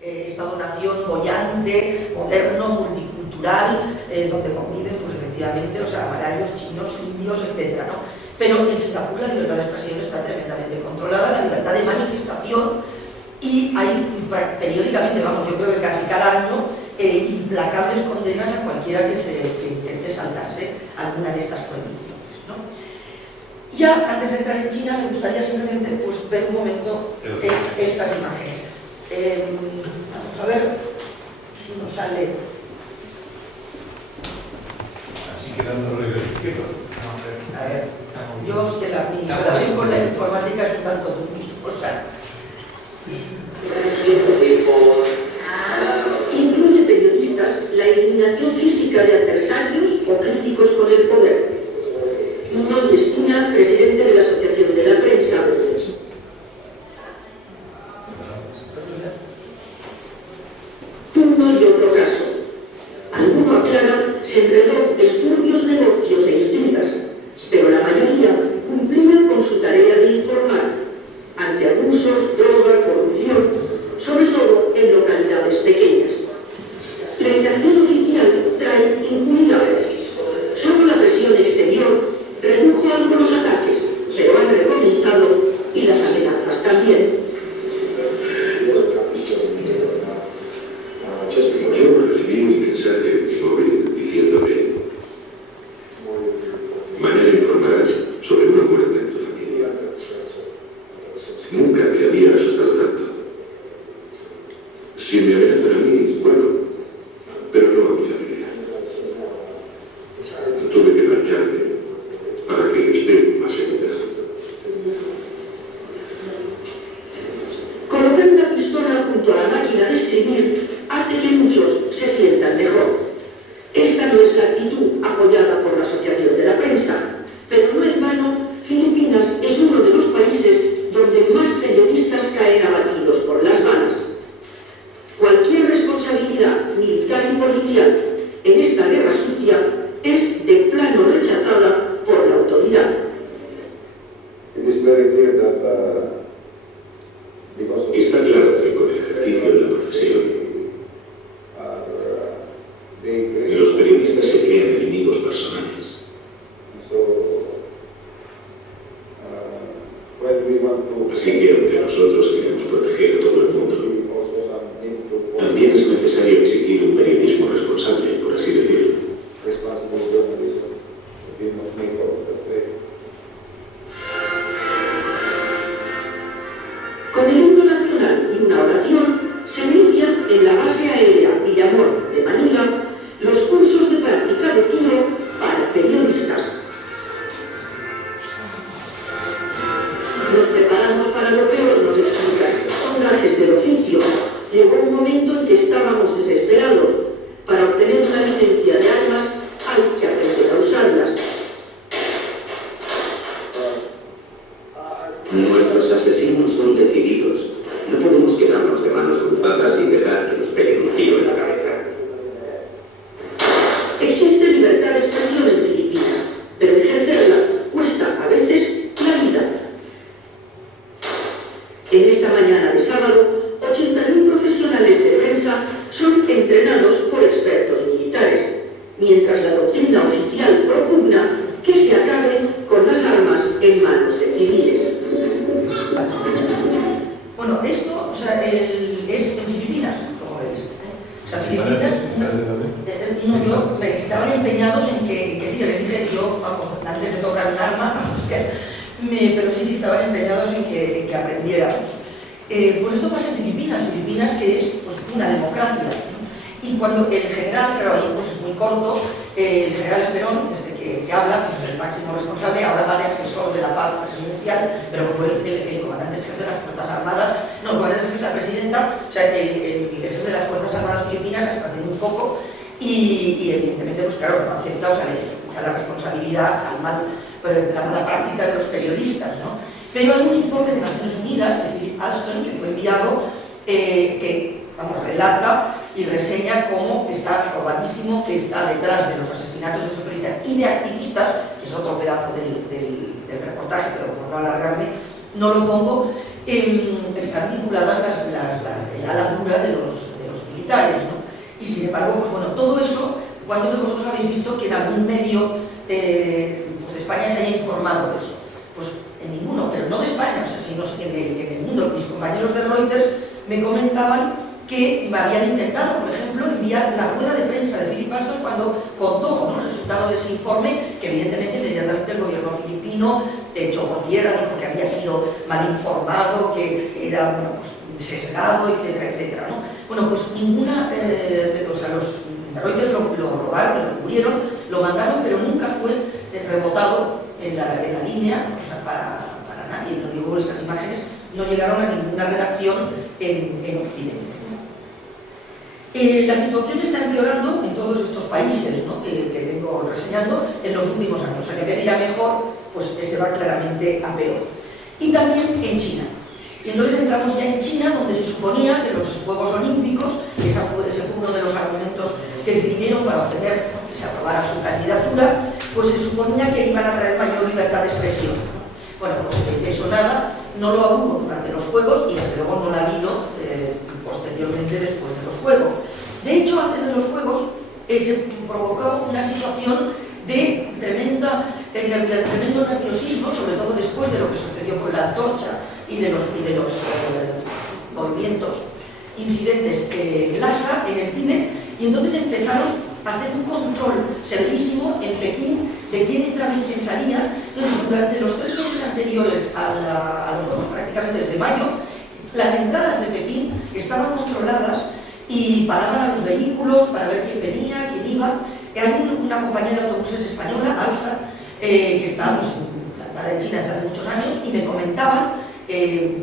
Estado-nación boyante, moderno, multicultural, donde conviven, pues efectivamente, o sea, malayos, chinos, indios, etc., ¿no? Pero en Singapur la libertad de expresión está tremendamente controlada, la libertad de manifestación, y hay periódicamente, vamos, yo creo que casi cada año, implacables condenas a cualquiera que intente saltarse alguna de estas prohibiciones, ¿no? Ya, antes de entrar en China, me gustaría simplemente pues, ver un momento estas imágenes. Vamos a ver si nos sale. Así quedando arriba izquierda. A ver, yo es que mi relación con la informática es un tanto turbidosa. Incluye periodistas la eliminación física de adversarios o críticos con el poder. Manuel Espina, presidente de la Asociación de la Prensa. Uno y otro caso. Alguno aclara, se enredó en turbios negocios e intrigas, pero la mayoría cumplían con su tarea de informar ante abusos, droga, corrupción, sobre todo en localidades pequeñas. La inacción oficial trae impunidad. Solo la presión exterior redujo algunos ataques, pero han recomenzado y las amenazas también. Yo recibí un mensaje móvil diciéndome: mañana informarás sobre una muerte en tu familia. Nunca me había asustado tanto. Si me amenazan a mí, bueno, pero no a mi familia. Tuve que marcharme para que esté más segura. Colocar una pistola junto a la máquina de escribir hace que muchos se sientan mejor. Esta no es la actitud apoyada por la Asociación de la Prensa, pero no en vano, Filipinas es uno de los países donde más periodistas caen abatidos por las balas. Cualquier responsabilidad militar y policial en esta guerra sucia es de plano rechazada por la autoridad. Está claro que con el ejercicio de la profesión, los periodistas se crean enemigos personales. Así que aunque nosotros queremos proteger a todo el mundo, también es necesario exigir un periodismo responsable, por así decirlo. Con el himno nacional y una oración se inician en la base aérea Villamor de Manila los cursos de práctica de tiro para periodistas. Nos preparamos para lo peor, nos explican. Son gajes del oficio. Llegó un momento en que estábamos desesperados. Para obtener una licencia de armas hay que aprender a usarlas. Nuestros asesinos son decididos. No podemos quedarnos de manos cruzadas y dejar que nos peguen un tiro en la cabeza. Existe libertad de expresión en Filipinas, pero ejercerla cuesta a veces la vida. En esta mañana de sábado, 81 profesionales de prensa son entrenados por expertos militares, mientras la doctrina oficial propugna que se acabe con las armas en manos de civiles. Bueno, esto, o sea, es en Filipinas, como veis. O sea, Filipinas, estaban empeñados en que sí, les dije yo, vamos, antes de tocar un arma, pero sí, estaban empeñados en que aprendiéramos. Pues esto pasa en Filipinas que es pues, una democracia, ¿no? Y cuando el general, claro, ahí pues es muy corto, el general Esperón, desde que habla, pues es el máximo responsable, ahora va de asesor de la paz presidencial, pero fue el comandante en jefe de las Fuerzas Armadas, no, el comandante en jefe de la presidenta, o sea, el jefe de las Fuerzas Armadas filipinas hasta hace muy poco, y evidentemente, pues claro, no acepta, o sea, le empuja la responsabilidad al la mala práctica de los periodistas, ¿no? Pero hay un informe de Naciones Unidas, de Philip Alston, que fue enviado, que, vamos, relata y reseña cómo está probadísimo que está detrás de los asesinatos de periodistas y de activistas, que es otro pedazo del reportaje, pero por no alargarme, no lo pongo, están vinculadas el ala dura de los militares, ¿no? Y sin embargo, pues bueno, todo eso, ¿cuántos de vosotros habéis visto que en algún medio pues de España se haya informado de eso? Pues en ninguno, pero no de España, o sea, sino en el mundo. Mis compañeros de Reuters me comentaban que habían intentado, por ejemplo, enviar la rueda de prensa de Philip Alston cuando contó, ¿no?, el resultado de ese informe, que evidentemente inmediatamente el gobierno filipino echó por tierra, dijo que había sido mal informado, que era, bueno, pues, sesgado, etcétera, etcétera, ¿no? Bueno, pues ninguna, o sea, los Reuters lo rodaron, lo cubrieron, lo mandaron, pero nunca fue rebotado en la línea, o sea, para nadie. No digo, esas imágenes no llegaron a ninguna redacción en Occidente. La situación está empeorando en todos estos países, ¿no?, que vengo reseñando en los últimos años. O sea, que en vez de ir a mejor, pues se va claramente a peor. Y también en China. Y entonces entramos ya en China, donde se suponía que los Juegos Olímpicos, ese fue uno de los argumentos que esgrimieron para obtener que se aprobara su candidatura, pues se suponía que iban a traer mayor libertad de expresión. Bueno, pues de eso nada, no lo hubo durante los Juegos y desde luego no lo ha habido posteriormente después de los Juegos. De hecho, antes de los Juegos se provocó una situación de tremendo nerviosismo, sobre todo después de lo que sucedió con la antorcha y de los movimientos, incidentes en Lhasa, en el Tíbet, y entonces empezaron a hacer un control severísimo en Pekín de quién entraba y quién salía. Entonces, durante los 3 meses anteriores a los Juegos, prácticamente desde mayo, las entradas de Pekín estaban controladas y paraban a los vehículos para ver quién venía, quién iba. Hay una compañía de autobuses española, ALSA, que está plantada en China desde hace muchos años, y me comentaban,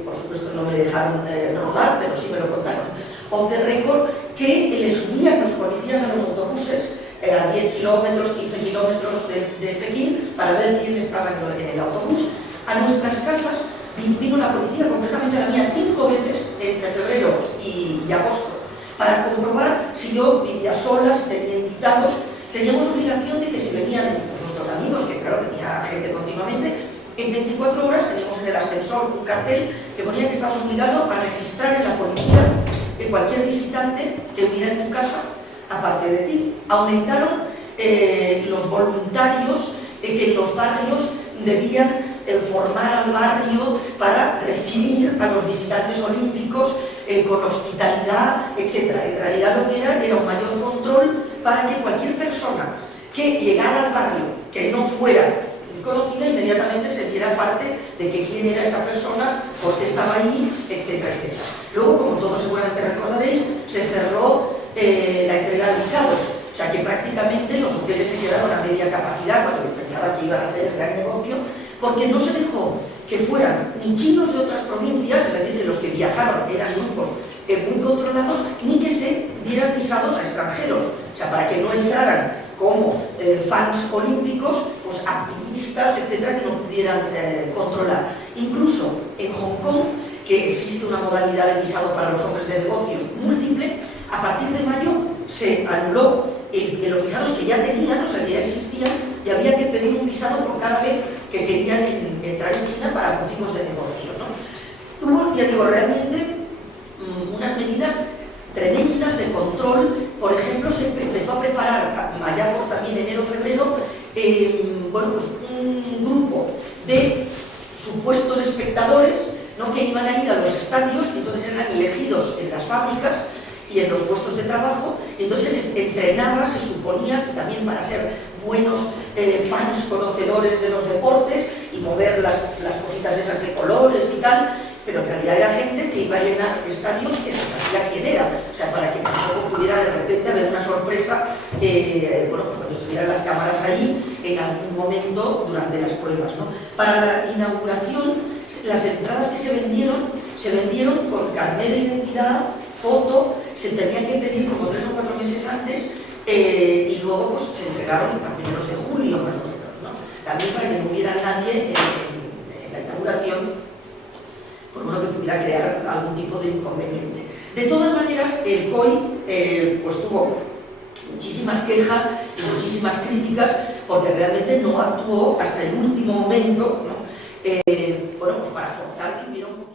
por supuesto no me dejaron rodar, pero sí me lo contaron off the record, que le subían los policías a los autobuses a 10 kilómetros, 15 kilómetros de Pekín para ver quién estaba en el autobús. A nuestras casas vino la policía, concretamente la mía, 5 veces entre febrero y agosto, para comprobar si yo vivía sola, si tenía invitados. Teníamos obligación de que si venían nuestros amigos, que claro, venía gente continuamente, en 24 horas teníamos en el ascensor un cartel que ponía que estabas obligado a registrar en la policía cualquier visitante que viniera en tu casa, aparte de ti. Aumentaron los voluntarios que en los barrios debían formar al barrio para recibir a los visitantes olímpicos con hospitalidad, etc. En realidad lo que era un mayor control para que cualquier persona que llegara al barrio, que no fuera conocida, inmediatamente se diera parte de que quién era esa persona, por qué estaba allí, etcétera, etcétera. Luego, como todos seguramente recordaréis, se cerró la entrega de visados. O sea que prácticamente los hoteles se quedaron a media capacidad cuando pensaban que iban a hacer el gran negocio, porque no se dejó que fueran ni chinos de otras provincias, es decir, que los que viajaron eran grupos muy controlados, ni que se dieran visados a extranjeros. O sea, para que no entraran como fans olímpicos, pues activistas, etcétera, que no pudieran controlar. Incluso en Hong Kong, que existe una modalidad de visado para los hombres de negocios múltiple, a partir de mayo se anuló los visados que ya tenían, o sea, que ya existían, y había que pedir un visado por cada vez que querían entrar en China para motivos de negocio, ¿no? Hubo, ya digo, realmente unas medidas tremendas de control. Por ejemplo, se empezó a preparar, allá por también enero-febrero, bueno, pues un grupo de supuestos espectadores, ¿no?, que iban a ir a los estadios, y entonces eran elegidos en las fábricas y en los puestos de trabajo, y entonces se les entrenaba, se suponía, también para ser buenos fans conocedores de los deportes y mover las cositas esas de colores y tal, pero en realidad era gente que iba a llenar estadios que se sabía quién era, o sea, para que tampoco pudiera de repente haber una sorpresa, bueno, pues cuando estuvieran las cámaras allí en algún momento durante las pruebas, ¿no? Para la inauguración, las entradas que se vendieron con carnet de identidad, foto, se tenían que pedir como 3 o 4 meses antes, y luego pues se entregaron a primeros de julio más o menos, ¿no? También para que no hubiera nadie en la inauguración, pues bueno, que pudiera crear algún tipo de inconveniente. De todas maneras, el COI pues tuvo muchísimas quejas y muchísimas críticas, porque realmente no actuó hasta el último momento, ¿no? Bueno, pues para forzar que hubiera un poquito